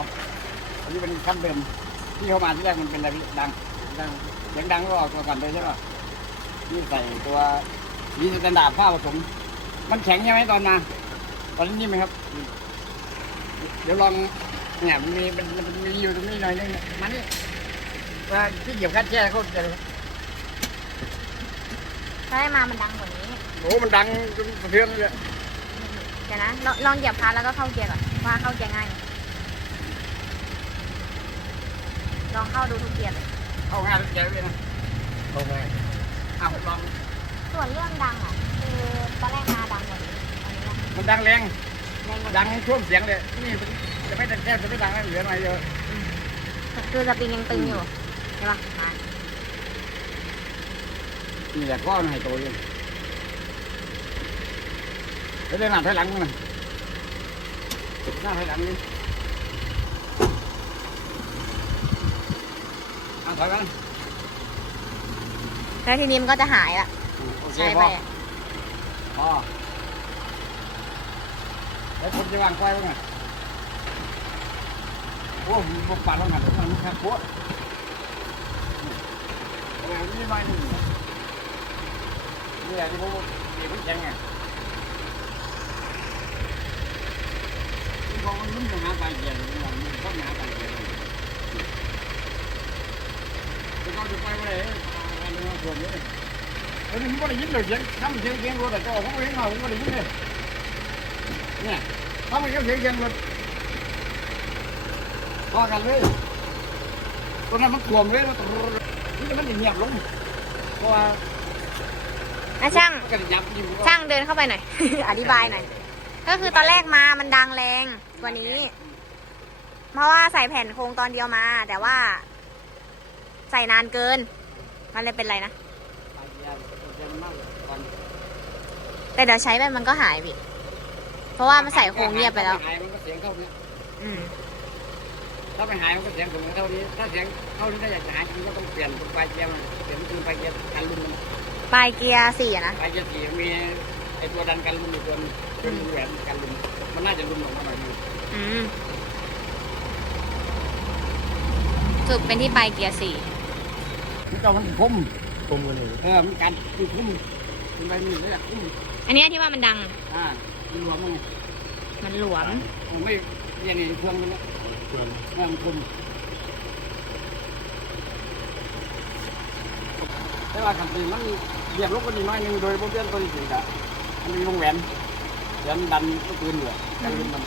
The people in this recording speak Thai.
เอาอันนี้เป็นขั้นเดิมที่เข้ามาที่แรกมันเป็นอะไรพี่ดังดังเสียงดังก็ออกก่อนเลยใช่ป่ะนี่ใส่ตัวสีสแตนดาร์ดผ้าผสมมันแข็งใช่ไหมตอนมาตอนนี้นิ่มไหมครับ เดี๋ยวลองเนี่ยมันมีมันมันมีอยู่ตรงนี้หน่อยนึงเนี่ยมันนี่ว่าที่เกี่ยวกัดแช่เขาจะถ้าได้มามันดังกว่านี้โอ้มันดังจนสะเทือนเลยเดี๋ยวนะลองลองเหยียบพาร์ทแล้วก็เข้าเกียร์ก่อนว่าเข้าเกียร์ง่ายไหม ลองเข้าดูทุกเกียร์เลยเอาง่ายทุกแกเลยนะเอาง่ายเอาลองส่วนเรื่องดังอะคือตอนแรกมาดังกว่านี้อันนี้นะมันดังแรงแรงกว่าดังช่วงเสียงเลยนี่มันจะไม่ดังแค่จะไม่ดังนะเหลือหน่อยเดียวคือสปริงยังตึงอยู่ใช่ปะมานี่แหละก็ให้ตัวอยู่เดี๋ยวเดินหน้าถอยหลังมั้งนะหน้าถอยหลังนี่ เอาถอยกันแล้วทีนี้มันก็จะหายละโอเคใช้พไปออะพอแล้วผมจะวางไฟบ้างไงโอ้ผมผมปัดบ้างไงมันมันขัดโคตรโอ้ยนี่ไม่หนึ่งนี่แหละที่ผมเดี๋ยวมันแข็งไงที่บอกมันมันจะหาปลายเกียร์มันต้องหาปลายเกียร์จะ เข้าจะไปว่าอะไรอันนี้มันส่วนนี้เออนี่มันก็ได้ยินเลยเสียงทำเสียงเสียงรถแต่ก็ผมเห็นมาผมก็ได้ยินเลยเนี่ยทำเสียงเสียงเสียงรถพอกันเลยตอนนั้นมันกลวมเลยมันนี่มันเงียบลงเพราะว่าอะช่างมันก็ยับอยู่ช่างเดินเข้าไปหน่อย อธิบายหน่อย ก็คือตอนแรกมามันดังแรงกว่านี้ เพราะว่าใส่แผ่นโครงตอนเดียวมา แต่ว่า ใส่นานเกิน มันเลยเป็นไรนะ แต่เดี๋ยวใช้ไปมันก็หายพี่เพราะว่ามันใส่โครงเงียบไปแล้ว หายมันก็เสียงเข้าเนี่ยอืมถ้าไม่หายมันก็เสียงสูงเท่านี้ ถ้าเสียงเท่านี้ถ้าอยากจะหายจริงก็ต้องเปลี่ยนเป็นปลายเกียร์มันเปลี่ยนเป็นปลายเกียร์กันลุ่มมันปลายเกียร์สี่อะนะปลายเกียร์สี่มีไอตัวดันกันลุ่มอยู่ตัวนึงเป็นแหวนกันลุ่มมันน่าจะลุ่มออกมาหน่อยนึงอืมสรุดเป็นที่ปลายเกียร์สี่ นี่เจ้ามันคมคมกันเลยเออมันการคือคุ้มเป็นใบมีดเลยอะคุ้มอันเนี้ยที่ว่ามันดัง อ่ามันรวมมันมันหลวม มันไม่ยังไงเครื่องมันเนี่ยส่วนมันคุ้มแต่ว่าขันตีมันเรียบลงก็ดีน้อยหนึงโดยโมเดลตัวนี้สิจ้ะมันมีวงแหวนแหวนดันก็ปืนอยู่อะกันลุ่มมัน